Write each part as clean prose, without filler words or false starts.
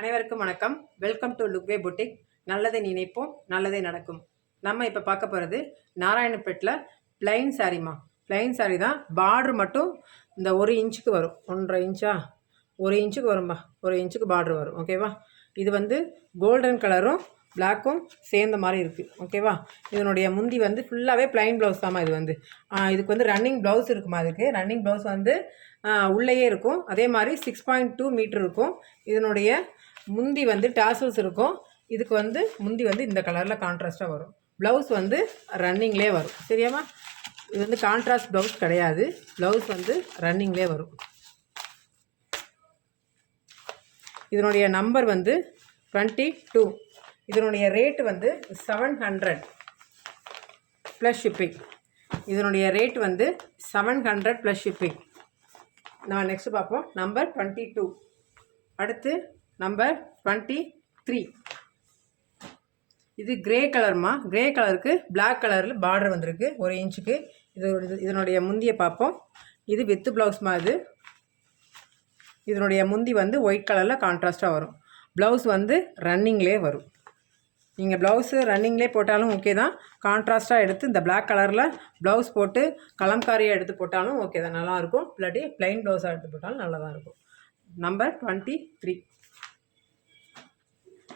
அனைவருக்கும் வணக்கம். Welcome to Lookway boutique. நல்லதை நினைப்போம், நல்லதே நடக்கும். நம்ம இப்போ பார்க்க போகிறது நாராயணப்பேட்டில் பிளைன் சாரீமா. பிளைன் சாரீ தான். பார்ட்ரு மட்டும் இந்த 1 இன்ச்சுக்கு வரும். 1.5 இன்ச்சா, 1 இன்ச்சுக்கு வரும்பா. 1 இன்ச்சுக்கு பார்ட்ரு வரும். ஓகேவா? இது வந்து கோல்டன் கலரும் பிளாக்கும் சேர்ந்த மாதிரி இருக்குது. ஓகேவா? இதனுடைய முந்தி வந்து ஃபுல்லாகவே பிளைன் ப்ளவுஸ் தாம்மா. இது வந்து இதுக்கு வந்து ரன்னிங் ப்ளவுஸ் இருக்குமா. அதுக்கு ரன்னிங் ப்ளவுஸ் வந்து உள்ளேயே இருக்கும். அதே மாதிரி 6.2 மீட்டர் இருக்கும். இதனுடைய முந்தி வந்து டாசல்ஸ் இருக்கும். இதுக்கு வந்து முந்தி வந்து இந்த கலரில் கான்ட்ராஸ்ட்டாக வரும். ப்ளவுஸ் வந்து ரன்னிங்லேயே வரும். சரியாமா? இது வந்து கான்ட்ராஸ்ட் ப்ளவுஸ் கிடையாது. ப்ளவுஸ் வந்து ரன்னிங்லேயே வரும். இதனுடைய நம்பர் வந்து 22. இதனுடைய ரேட்டு வந்து 700 ப்ளஸ் ஷிப்பிங். இதனுடைய ரேட் வந்து 700 ப்ளஸ் ஷிப்பிங். நான் நெக்ஸ்ட் பார்ப்போம். நம்பர் 22. அடுத்து நம்பர் 23. இது கிரே கலர்மா. கிரே கலருக்கு பிளாக் கலரில் பார்டர் வந்திருக்கு 1 இன்ச்சுக்கு. இதனுடைய முந்தியை பார்ப்போம். இது வித்து ப்ளவுஸ்மா. இதனுடைய முந்தி வந்து ஒயிட் கலரில் கான்ட்ராஸ்ட்டாக வரும். ப்ளவுஸ் வந்து ரன்னிங்லேயே வரும். நீங்கள் ப்ளவுஸு ரன்னிங்லேயே போட்டாலும் ஓகே தான். கான்ட்ராஸ்ட்டாக எடுத்து இந்த பிளாக் கலரில் ப்ளவுஸ் போட்டு கலம்காரியாக எடுத்து போட்டாலும் ஓகே தான், நல்லாயிருக்கும். இல்லாட்டி ப்ளைன் ப்ளவுஸாக எடுத்து போட்டாலும் நல்லா தான் இருக்கும். நம்பர் 23.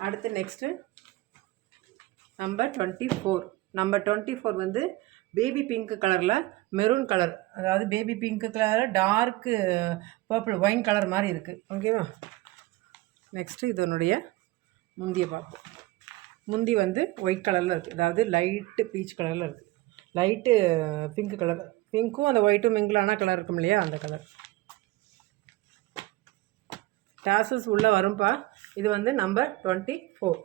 அடுத்து நெக்ஸ்ட்டு நம்பர் 24. நம்பர் 24 வந்து பேபி பிங்க் கலரில் மெரூன் கலர், அதாவது பேபி பிங்க் கலரில் டார்க்கு பர்பிள் ஒயின் கலர் மாதிரி இருக்குது. ஓகேவா? நெக்ஸ்ட்டு இதனுடைய முந்தியை பார்ப்போம். முந்தி வந்து ஒயிட் கலரில் இருக்குது, அதாவது லைட்டு பீச் கலரில் இருக்குது. லைட்டு பிங்க் கலர், பிங்க்கும் அந்த ஒயிட்டும் மிங்கிளான கலர் இருக்கும் இல்லையா, அந்த கலர். டாசல்ஸ் உள்ளே வரும்பா. இது வந்து நம்பர் 24.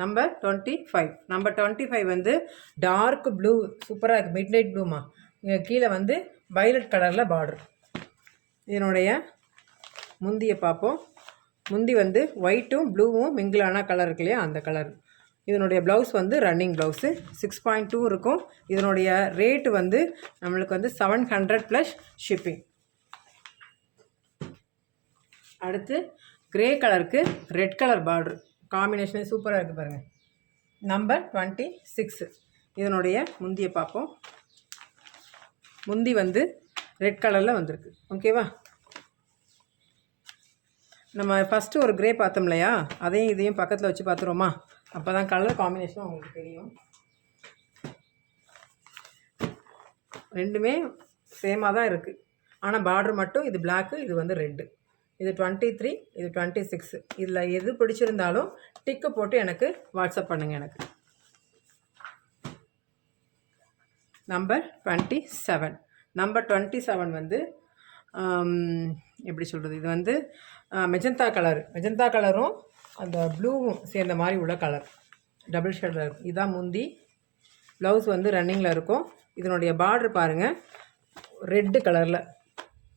நம்பர் 25. நம்பர் 25 வந்து டார்க் ப்ளூ, சூப்பராக இருக்குது. மிட் நைட் ப்ளூமா. இங்கே கீழே வந்து வயலட் கலரில் பார்டர். இதனுடைய முந்தியை பார்ப்போம். முந்தி வந்து ஒயிட்டும் ப்ளூவும் மிங்கிளான கலர் இருக்கு இல்லையா, அந்த கலர். இதனுடைய ப்ளவுஸ் வந்து ரன்னிங் ப்ளவுஸு 6.2 இருக்கும். இதனுடைய ரேட்டு வந்து நம்மளுக்கு வந்து 700 ப்ளஸ் ஷிப்பிங். அடுத்து கிரே கலருக்கு ரெட் கலர் பார்டர் காம்பினேஷனே சூப்பராக இருக்குது பாருங்கள். நம்பர் 26. இதனுடைய முந்தியை பார்ப்போம். முந்தி வந்து ரெட் கலரில் வந்திருக்கு. ஓகேவா? நம்ம ஃபஸ்ட்டு ஒரு கிரே பார்த்தோம் இல்லையா, அதையும் இதையும் பக்கத்தில் வச்சு பார்த்துருவோமா? அப்போ தான் கலர் காம்பினேஷன் உங்களுக்கு தெரியும். ரெண்டுமே சேமாக தான் இருக்குது. ஆனால் பார்டர் மட்டும் இது பிளாக்கு, இது வந்து ரெட்டு. இது 23, இது 26. இதில் எது பிடிச்சிருந்தாலும் டிக்கு போட்டு எனக்கு வாட்ஸ்அப் பண்ணுங்கள். எனக்கு நம்பர் 27. நம்பர் 27 வந்து எப்படி சொல்கிறது, இது வந்து மெஜந்தா கலர். மெஜந்தா கலரும் அந்த ப்ளூவும் சேர்ந்த மாதிரி உள்ள கலர், டபுள் ஷேடில் இருக்கும். இதுதான் முந்தி. ப்ளவுஸ் வந்து ரன்னிங்கில் இருக்கும். இதனுடைய பார்டர் பாருங்கள், ரெட்டு கலரில்,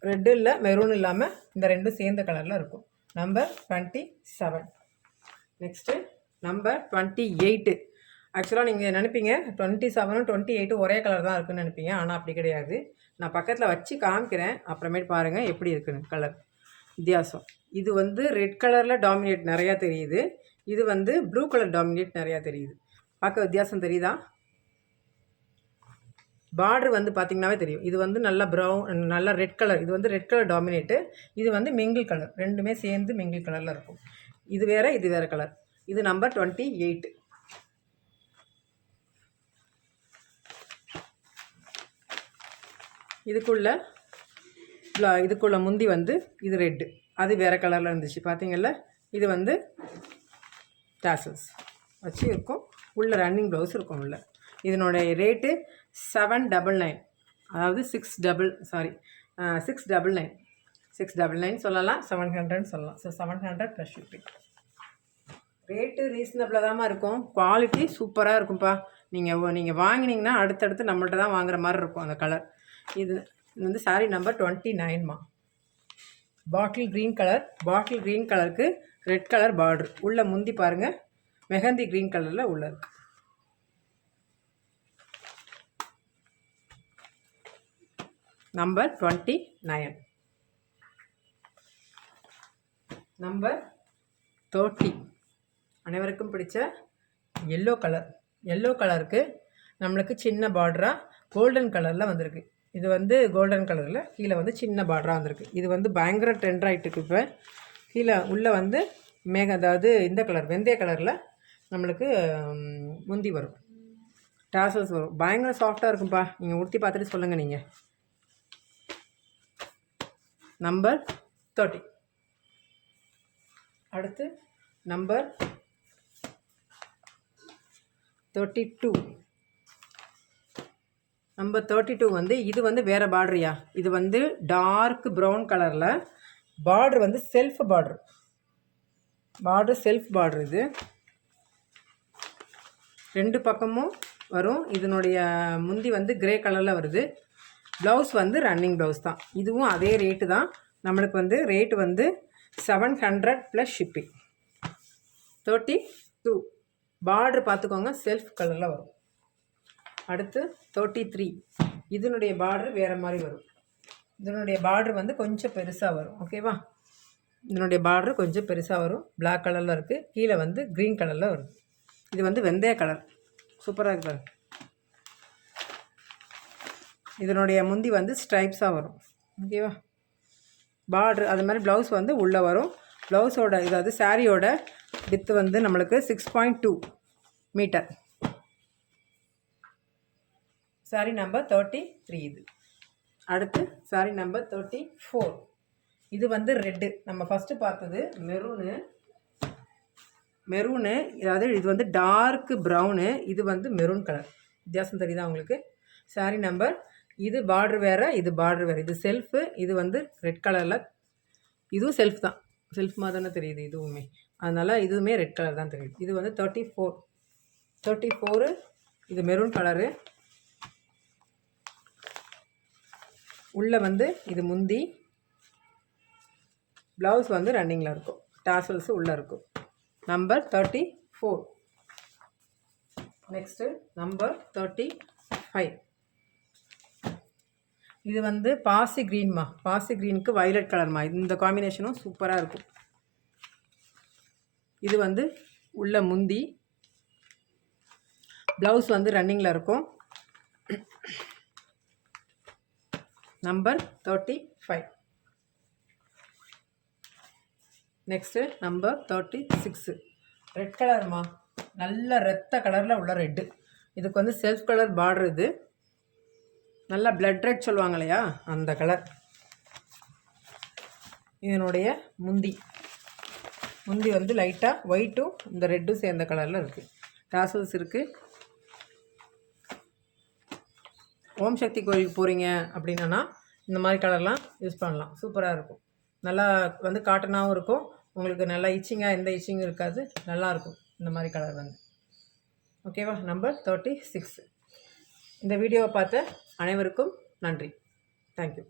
ரெட்டு இல்லை மெரூன் இல்லாமல் இந்த ரெண்டும் சேர்ந்த கலரில் இருக்கும். நம்பர் 27. Next number 28. ஆக்சுவலாக நீங்கள் நினைப்பீங்க 27ம் 28 ஒரே கலர் தான் இருக்குதுன்னு நினைப்பீங்க. ஆனால் அப்படி கிடையாது. நான் பக்கத்தில் வச்சு காமிக்கிறேன், அப்புறமேட்டு பாருங்கள் எப்படி இருக்குன்னு கலர் வித்தியாசம். இது வந்து ரெட் கலரில் டாமினேட் நிறையா தெரியுது. இது வந்து ப்ளூ கலர் டாமினேட் நிறையா தெரியுது. பார்க்க வித்தியாசம் தெரியுதா? பார்டர் வந்து பார்த்திங்கனாவே தெரியும். இது வந்து நல்லா ப்ரௌன், நல்லா ரெட் கலர். இது வந்து ரெட் கலர் டாமினேட்டு. இது வந்து மிங்கிள் கலர். ரெண்டுமே சேர்ந்து மிங்கிள் கலரில் இருக்கும். இது வேறு, இது வேறு கலர். இது நம்பர் 28. இதுக்குள்ள முந்தி வந்து இது ரெட்டு, அது வேறு கலரில் இருந்துச்சு பார்த்தீங்கல்ல. இது வந்து டாசல்ஸ் வச்சு இருக்கும். உள்ள ரன்னிங் ப்ளவுஸ் இருக்கும் உள்ள. இதனுடைய ரேட்டு 799, அதாவது 699 சொல்லலாம், 700 சொல்லலாம். So 700 plus shipping. ரேட்டு ரீசனபிளாக தான் இருக்கும். குவாலிட்டி சூப்பராக இருக்கும்ப்பா. நீங்கள் வாங்கினீங்கன்னா அடுத்தடுத்து நம்மள்ட்ட தான் வாங்குற மாதிரி இருக்கும் அந்த கலர். இது வந்து சாரீ நம்பர் 29மா. Bottle green colour. Bottle green கலருக்கு ரெட் கலர் பார்டர். உள்ள முந்தி பாருங்கள், மெஹந்தி க்ரீன் கலரில் உள்ள இருக்கு. நம்பர் 29. நம்பர் 30. அனைவருக்கும் பிடிச்ச எல்லோ கலர். எல்லோ கலருக்கு நம்மளுக்கு சின்ன பார்டராக கோல்டன் கலரில் வந்திருக்கு. இது வந்து கோல்டன் கலரில் கீழே வந்து சின்ன பார்டராக வந்திருக்கு. இது வந்து பயங்கர ட்ரெண்ட் ஆகிட்டு இருக்கு. இப்போ கீழே உள்ளே வந்து அதாவது இந்த கலர் வெந்தய கலரில் நம்மளுக்கு முந்தி வரும், டாசல்ஸ் வரும். பயங்கர சாஃப்டாக இருக்கும்ப்பா. நீங்கள் உடுத்தி பார்த்துட்டு சொல்லுங்கள் நீங்கள். நம்பர் 30. அடுத்து நம்பர் 32. நம்பர் 32 வந்து இது வந்து வேறு பார்டரியா. இது வந்து டார்க் ப்ரௌன் கலரில் பார்டர் வந்து செல்ஃப் பார்டர். Self border. இது ரெண்டு பக்கமும் வரும். இதனுடைய முந்தி வந்து கிரே கலரில் வருது. ப்ளவுஸ் வந்து ரன்னிங் ப்ளவுஸ் தான். இதுவும் அதே ரேட்டு தான். நம்மளுக்கு வந்து ரேட்டு வந்து 700 ப்ளஸ் ஷிப்பிங். 32 பார்டர் பார்த்துக்கோங்க, செல்ஃப் கலரில் வரும். அடுத்து 33. இதனுடைய பார்டர் வேறு மாதிரி வரும். இதனுடைய பார்டர் வந்து கொஞ்சம் பெருசாக வரும். ஓகேவா? இதனுடைய பார்டர் கொஞ்சம் பெருசாக வரும். பிளாக் கலரில் இருக்குது. கீழே வந்து க்ரீன் கலரில் வரும். இது வந்து வெந்தய கலர். சூப்பராக இருக்குது. இதனுடைய முந்தி வந்து ஸ்ட்ரைப்ஸாக வரும். ஓகேவா? பார்டர் அது மாதிரி ப்ளவுஸ் வந்து உள்ளே வரும். ப்ளவுஸோட இதாவது சாரியோட வித்து வந்து நம்மளுக்கு 6.2 மீட்டர். சாரி நம்பர் 33 இது. அடுத்து சாரி நம்பர் 34. இது வந்து ரெட்டு. நம்ம ஃபஸ்ட்டு பார்த்தது மெரூனு. அதாவது இது வந்து டார்க் ப்ரௌனு. இது வந்து மெரூன் கலர். வித்தியாசம் தெரியுதா உங்களுக்கு? Sorry number. இது பார்டர் வேறு, இது பார்டர் வேறு. இது செல்ஃபு, இது வந்து ரெட் கலரில். இதுவும் செல்ஃப் தான். செல்ஃப் மாதிரி தானே தெரியுது இதுவுமே. அதனால் இதுவுமே ரெட் கலர் தான் தெரியுது. இது வந்து 34. இது மெரூன் கலரு. உள்ளே வந்து இது முந்தி. ப்ளவுஸ் வந்து ரன்னிங்கில் இருக்கும். டாசல்ஸு உள்ளே இருக்கும். நம்பர் 34. Next number 35. இது வந்து பாசி க்ரீன்மா. பாசி க்ரீனுக்கு வயலட் கலர்மா. இந்த காம்பினேஷனும் சூப்பராக இருக்கும். இது வந்து உள்ள முந்தி. ப்ளவுஸ் வந்து ரன்னிங்கில் இருக்கும். நம்பர் 35. Next number 36. ரெட் கலர்மா. நல்ல ரத்த கலரில் உள்ள ரெட்டு. இதுக்கு வந்து செல்ஃப் கலர் பார்டர். இது நல்லா பிளட் ரெட் சொல்லுவாங்க இல்லையா, அந்த கலர். இதனுடைய முந்தி வந்து லைட்டாக ஒயிட்டும் இந்த ரெட்டும் சேர்ந்த கலரில் இருக்குது. டாசல்ஸ் இருக்குது. ஓம் சக்தி கோயிலுக்கு போகிறீங்க அப்படின்னா இந்த மாதிரி கலர்லாம் யூஸ் பண்ணலாம். சூப்பராக இருக்கும். நல்லா வந்து காட்டனாகவும் இருக்கும். உங்களுக்கு நல்லா இச்சிங்காக எந்த இச்சிங்கும் இருக்காது. நல்லாயிருக்கும் இந்த மாதிரி கலர் வந்து. ஓகேவா? நம்பர் 36. இந்த வீடியோவை பார்த்த அனைவருக்கும் நன்றி. தேங்க்யூ.